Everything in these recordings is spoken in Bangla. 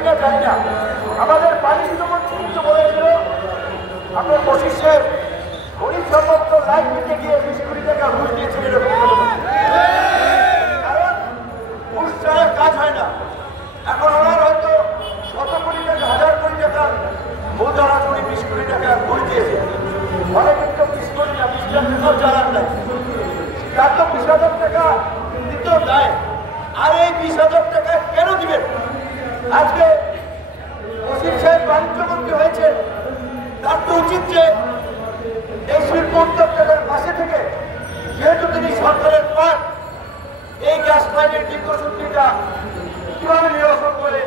কিনা জানি না। আমাদের পানি মন্ত্রী কিন্তু বলেছিল আপনার পঁচিশের গরিব সম্পর্ক লাইন দিতে গিয়ে 20 কোটি টাকা ঘুষ দিয়েছিল এরকম। কারণ ঘুষ ছাড়া কাজ হয় না। এখন ওনার হয়তো 100 কোটি টাকা 1000 কোটি টাকা মোদারা চুরি 20 কোটি টাকা ঘুষ দিয়েছে। অনেকে তো 20 কোটি না 20 লাখ টাকাও চালান নাই, তার তো 20,000 টাকা দিতেও দেয়। আর এই 20,000 টাকা কেন দিবেন? আজকে ওসির সাহেব বাণিজ্যমন্ত্রী হয়েছে, তার তো উচিত যে এই শিল্প উদ্যোক্তাদের পাশে থেকে, যেহেতু তিনি সরকারের পান, এই গ্যাস লাইনের দীর্ঘসূত্রিটা কিভাবে নিরসন করে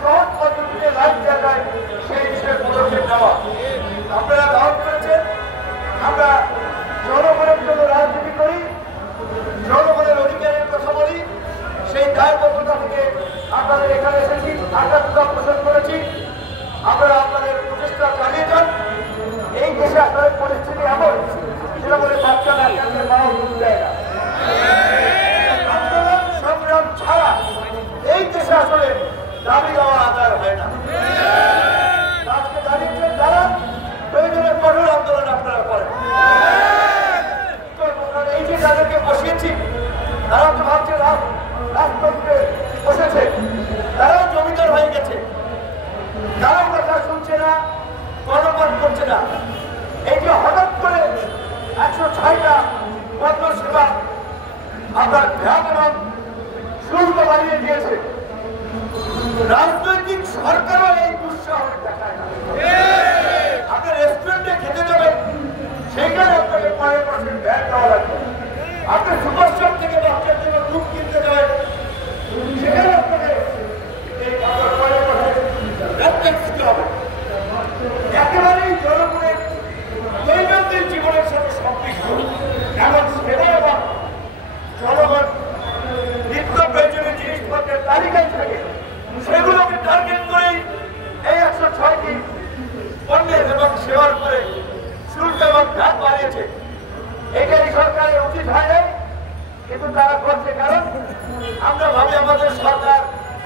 সহজ পদ্ধতিতে লাইন দেওয়া যায় সেই বিষয়ে পদক্ষেপ নেওয়া। আপনারা দাওয়াত করেছেন, আমরা জনগণের জন্য রাজনীতি করি, জনগণের অধিকারের কথা বলি, সেই দায়বদ্ধতা থেকে আপনাদের এখানে এসেছি, আকাঙ্ক্ষা পোষণ করেছি। আপনারা আপনাদের প্রচেষ্টা চালিয়ে যান। এই দেশে আপনাদের পরিস্থিতি এমন, সেটা বলে বাচ্চা না কেন্দ্রে মাও দুধ দেয় না। আন্দোলন সংগ্রাম ছাড়া এই দেশে আসলে দাবি দেওয়া আদায় হয় না। আজকে দাঁড়িয়েছেন যারা, প্রয়োজনে কঠোর আন্দোলন আপনারা করেন। এই যে যাদেরকে বসিয়েছি, তারাও তো ভাবছে রাজতন্ত্রে বসেছে, তারাও জমিদার হয়ে গেছে, তারাও কথা শুনছে না, কর্মপাত করছে না। এই যে হঠাৎ করে 106টা পদ্ম সেবা আপনার ভ্যাট এবং শুল্ক বাড়িয়ে দিয়েছে, রাজনৈতিক সরকারও এই দুঃসাহস দেখায় না। আপনি রেস্টুরেন্টে খেতে যাবেন, সেইখানে আপনাকে 5% ভ্যাট দেওয়া লাগবে। আপনি সুপারশপ থেকে বাচ্চার জন্য দুধ কিনতে যাবেন, সেখানে আপনাকে এই 5% ভ্যাট ট্যাক্স দিতে হবে। একেবারেই জনগণের দৈনন্দিন জীবনের সাথে সম্পৃক্ত এমন সেবা এবং জনগণ নিত্য প্রয়োজনীয় জিনিসপত্রের তালিকায় থাকে, সেগুলোকে টার্গেট করেই এই 106টি পণ্যের এবং সেবার উপরে শুল্ক এবং ভ্যাট বাড়িয়েছে। এটাই সরকারের উচিত হয় নাই, কিন্তু তারা করছে। কারণ আমরা ভাবি আমাদের সরকার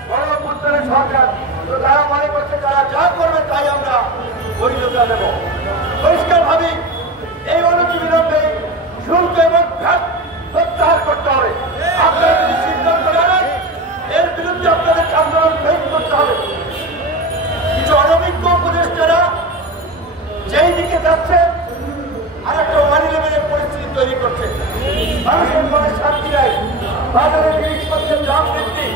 গণতন্ত্রের সরকার, তো তারা মনে করছে তারা যা করবে তাই আমরা বৈধতা দেব। পরিষ্কার ভাবি এই অনতিবিলম্বে শুল্ক এবং ভ্যাট প্রত্যাহার করতে হবে। আপনারা যদি সিদ্ধান্ত নেন, এর বিরুদ্ধে আপনাদের আন্দোলন ফেস করতে হবে। কিছু অনভিজ্ঞ উপদেষ্টারা যেই দিকে যাচ্ছে, আর একটা 111-এর পরিস্থিতি তৈরি করছে। মানুষের মনে শান্তি নাই, বাজারে জিনিসপত্রের দাম বৃদ্ধি,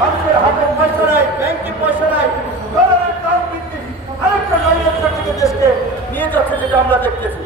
মানুষের হাতে পয়সা নাই, ব্যাংকে পয়সা নাই, ডলারের দাম বৃদ্ধি, আরেকটা নৈরাজ্যের দিকে দেশকে নিয়ে যাচ্ছে, যেটা আমরা দেখতেছি।